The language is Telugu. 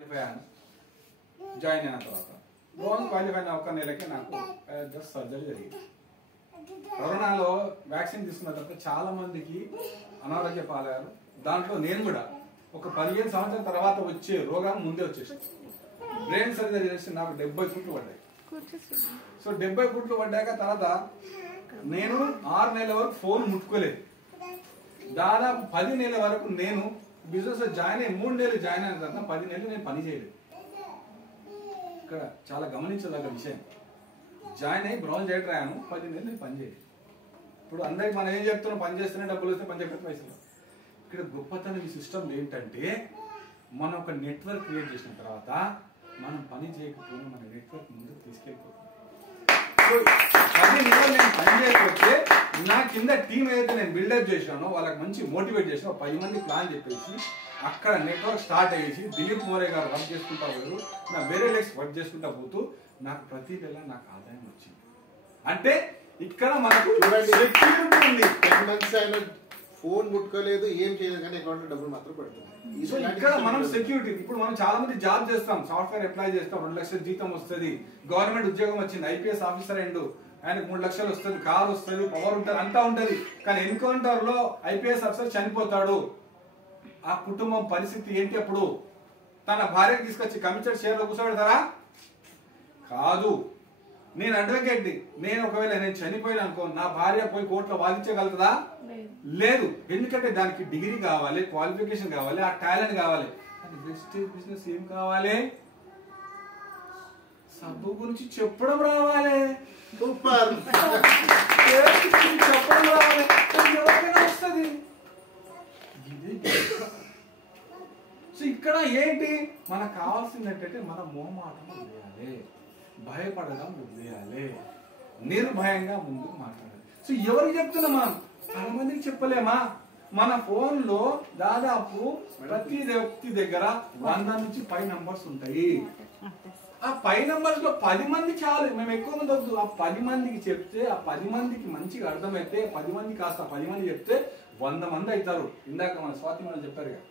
జాయిన్ అయిన తర్వాత లోన్ క్వాలిఫై అయిన ఒక నెలకి నాకు జస్ట్ సర్జరీ జరిగింది. కరోనాలో వ్యాక్సిన్ తీసుకున్న తర్వాత చాలా మందికి అనారోగ్య పాలయ్యారు. దాంట్లో నేను కూడా ఒక 15 సంవత్సరాల తర్వాత వచ్చే రోగం ముందే వచ్చేసి బ్రెయిన్ సర్జరీ చేసి నాకు 70 కుట్లు పడ్డాయి. సో 70 కుట్లు పడ్డాక తర్వాత నేను 6 నెలల వరకు ఫోన్ ముట్టుకోలేదు. దాదాపు 10 నెలల వరకు నేను బిజినెస్ లో జాయిన్ అయ్యి 3 నెలలు జాయిన్ అయిన తర్వాత 10 నెలలు నేను పని చేయలేదు. ఇక్కడ చాలా గమనించదగ్గ విషయం, జాయిన్ అయ్యి బ్రౌన్ చేయడం రాను 10 నెలలు నేను పని చేయలేదు. ఇప్పుడు అందరికి మనం ఏం చెప్తున్నాం, పని చేస్తేనే డబ్బులు వస్తే పని చెప్పే పైసలు. ఇక్కడ గొప్పతనం ఈ సిస్టమ్ ఏంటంటే మనం ఒక నెట్వర్క్ క్రియేట్ చేసిన తర్వాత మనం పని చేయకపోయినా మన నెట్వర్క్ ముందుకు తీసుకెళ్ళిపోతుంది. సో 10 నెలలు నేను పని చేయకపోతే నా కింద టీం ఏదైతే నేను బిల్డప్ చేసినానో వాళ్ళకి మంచి మోటివేట్ చేసిన 10 మంది ప్లాన్ చెప్పేసి అక్కడ నెట్వర్క్ స్టార్ట్ అయ్యేసి దిలీప్ మోరే గారు వర్క్ చేసుకుంటా పోయారు, నా వేరే లెక్స్ వర్క్ చేసుకుంటా పోతూ నాకు ప్రతి నెల నాకు ఆదాయం వచ్చింది. అంటే ఇక్కడ మనకు సెక్యూరిటీ ఉంది. 10 మంత్స్ ఆయన ఫోన్ ముట్టుకోలేదు, ఏం చేయలేదు, కానీ అకౌంట్ డబ్బులు మాత్రం పడుతుంది. సో ఇక్కడ మనం సెక్యూరిటీ, ఇప్పుడు మనం చాలా మంది జాబ్ చేస్తాం, సాఫ్ట్వేర్ అప్లై చేస్తాం, 2 లక్షల జీతం వస్తుంది, గవర్నమెంట్ ఉద్యోగం వచ్చింది, ఐపీఎస్ ఆఫీసర్ అయ్యిండు, ఆయనకు 3 లక్షలు వస్తుంది, కార్ వస్తుంది, పవర్ ఉంటుంది, అంతా ఉంటుంది. కానీ ఎన్కౌంటర్ లో ఐపీఎస్ ఆఫీసర్ చనిపోతాడు. ఆ కుటుంబం పరిస్థితి ఏంటి? అప్పుడు తన భార్యకి తీసుకొచ్చి కమిషన్ షేర్ లో కూర్చోబెడతారా? కాదు. నేను అడ్వకేట్, నేను ఒకవేళ నేను చనిపోయిన అనుకో, నా భార్య పోయి కోర్టులో వాదించగలుగుతుందా? లేదు. ఎందుకంటే దానికి డిగ్రీ కావాలి, క్వాలిఫికేషన్ కావాలి, ఆ టాలెంట్ కావాలి. కానీ వెస్టేజ్ బిజినెస్ ఏం కావాలి? సబ్బు గురించి చెప్పడం రావాలి, సూపర్ చెప్పడం రావాలి, ఎవరికైనా వస్తుంది. సో ఇక్కడ ఏంటి మనకు కావాల్సింది ఏంటంటే మన మోమాటం వదిలేయాలి, భయపడడం వదిలేయాలి, నిర్భయంగా ముందుకు మాట్లాడాలి. సో ఎవరికి చెప్తున్నా మనం 10 మందికి చెప్పలేమా? మన ఫోన్ లో దాదాపు ప్రతి వ్యక్తి దగ్గర 100 నుంచి 5 నంబర్స్ ఉంటాయి. ఆ 5 నంబర్స్ లో 10 మంది చాలు, మేము ఎక్కువ మంది వద్దు. ఆ 10 మందికి చెప్తే, ఆ 10 మందికి మంచిగా అర్థమైతే, 10 మంది కాస్త 10 మంది చెప్తే 100 మంది అవుతారు. ఇందాక మన స్వాతి మనం చెప్పారు కదా,